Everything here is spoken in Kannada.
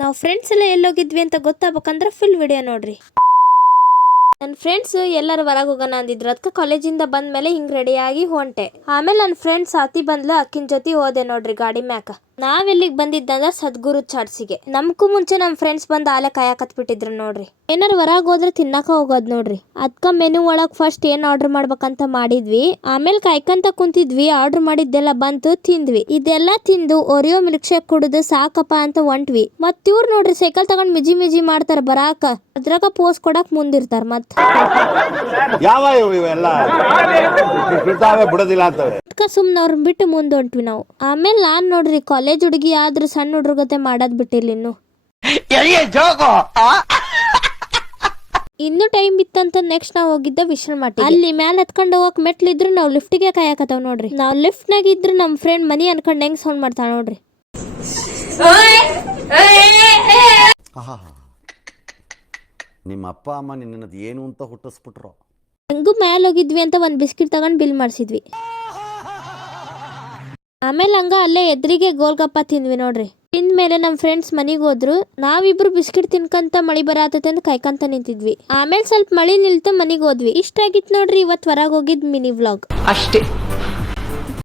ನಾವು ಫ್ರೆಂಡ್ಸ್ ಎಲ್ಲ ಎಲ್ಲೋಗಿದ್ವಿ ಅಂತ ಗೊತ್ತಾಗಬೇಕಂದ್ರೆ ಫುಲ್ ವಿಡಿಯೋ ನೋಡ್ರಿ. ನನ್ನ ಫ್ರೆಂಡ್ಸ್ ಎಲ್ಲರೂ ಹೊರಗೆ ಹೋಗೋಣ ಅಂದಿದ್ರು. ಅದಕ್ಕೆ ಕಾಲೇಜಿಂದ ಬಂದ ಮೇಲೆ ಹಿಂಗೆ ರೆಡಿಯಾಗಿ ಹೊಂಟೆ. ಆಮೇಲೆ ನನ್ನ ಫ್ರೆಂಡ್ ಸಾತಿ ಬಂದ್ಲು, ಅಕ್ಕಿನ ಜೊತೆ ಹೋದೆ ನೋಡ್ರಿ ಗಾಡಿ ಮ್ಯಾಕ. ನಾವೆಲ್ಲಿಗೆ ಬಂದಿದ್ದಂದ್ರೆ ಸದ್ಗುರು ಚಾಟ್ಸಿಗೆ. ನಮ್ಗೂ ಮುಂಚೆ ನಮ್ಮ ಫ್ರೆಂಡ್ಸ್ ಬಂದು ಆಲೆ ಕಾಯಕತ್ ಬಿಟ್ಟಿದ್ರು ನೋಡ್ರಿ. ಏನಾರು ಹೊರಗೆ ಹೋದ್ರೆ ತಿನ್ನಕ ಹೋಗೋದು ನೋಡ್ರಿ. ಅದಕ್ಕೆ ಮೆನು ಒಳಗೆ ಫಸ್ಟ್ ಏನು ಆರ್ಡರ್ ಮಾಡ್ಬೇಕಂತ ಮಾಡಿದ್ವಿ. ಆಮೇಲೆ ಕಾಯ್ಕಂತ ಕುಂತಿದ್ವಿ. ಆರ್ಡರ್ ಮಾಡಿದ್ದೆಲ್ಲ ಬಂತು, ತಿಂದ್ವಿ. ಇದೆಲ್ಲ ತಿಂದು ಓರಿಯೋ ಮಿಲ್ಕ್ ಶೇಕ್ ಕುಡಿದು ಸಾಕಪ್ಪ ಅಂತ ಹೊಂಟ್ವಿ. ಮತ್ ಇವ್ರು ನೋಡ್ರಿ ಸೈಕಲ್ ತಗೊಂಡ್ ಮಿಜಿ ಮಿಜಿ ಮಾಡ್ತಾರ ಬರಾಕ. ಅದ್ರಾಗ ಪೋಸ್ ಕೊಡಕ್ ಮುಂದಿರ್ತಾರ. ಮತ್ ಅದಕ್ಕ ಸುಮ್ನ ಅವ್ರನ್ನ ಬಿಟ್ಟು ಮುಂದೆ ಹೊಂಟ್ವಿ ನಾವು. ಆಮೇಲೆ ನಾನ್ ನೋಡ್ರಿ ಕಾಲೇಜ್ ಹುಡುಗಿ ಆದ್ರೂ ಸಣ್ಣ ಹುಡುಗತೆ ಮಾಡೋದ್ ಬಿಟ್ಟಿಲ್ಲ. ಇನ್ನು ಟೈಮ್ ಇತ್ತಂತ ನೆಕ್ಸ್ಟ್ ನಾವ್ ಹೋಗಿದ್ದ ವಿಶ್ರಮಟ್ಟಿ. ಅಲ್ಲಿ ಮ್ಯಾಲ ಹತ್ಕೊಂಡು ಹೋಗಕ್ ಮೆಟ್ಲಿದ್ರು ನಾವು ಲಿಫ್ಟ್ಗೆ ಕಾಯಕತ್ತವ್ ನೋಡ್ರಿ. ನಾವ್ ಲಿಫ್ಟ್ ನಾಗ ಇದ್ರು ನಮ್ ಫ್ರೆಂಡ್ ಮನಿ ಅನ್ಕೊಂಡ್ ಹೆಂಗ್ ಸೌಂಡ್ ಮಾಡ್ತಾಳ ನೋಡ್ರಿ. ನಿಮ್ಮ ಅಪ್ಪ ಅಮ್ಮ ನಿನ್ನದು ಏನು ಅಂತ ಹುಟ್ಟಿಸ್ಬಿಟ್ರು. ಹೆಂಗೂ ಮ್ಯಾಲ ಹೋಗಿದ್ವಿ ಅಂತ ಒಂದ್ ಬಿಸ್ಕಿಟ್ ತಗೊಂಡ್ ಬಿಲ್ ಮಾಡಿಸಿದ್ವಿ. ಆಮೇಲೆ ಹಂಗ ಅಲ್ಲೇ ಎದ್ರಿಗೆ ಗೋಲ್ಗಪ್ಪ ತಿಂದ್ವಿ ನೋಡ್ರಿ. ತಿಂದ ಮೇಲೆ ನಮ್ ಫ್ರೆಂಡ್ಸ್ ಮನಿಗ್ ಹೋದ್ರು. ನಾವಿಬ್ರು ಬಿಸ್ಕಿಟ್ ತಿನ್ಕಂತ ಮಳಿ ಬರತೈತೆ ಅಂತ ಕಾಯ್ಕಂತ ನಿಂತಿದ್ವಿ. ಆಮೇಲೆ ಸ್ವಲ್ಪ ಮಳಿ ನಿಲ್ತು ಮನಿಗ್ ಹೋದ್ವಿ. ಇಷ್ಟ ಆಗಿತ್ ನೋಡ್ರಿ ಇವತ್ ಹೊರಗೆ ಹೋಗಿದ್ ಮಿನಿ ವ್ಲಾಗ್ ಅಷ್ಟೇ.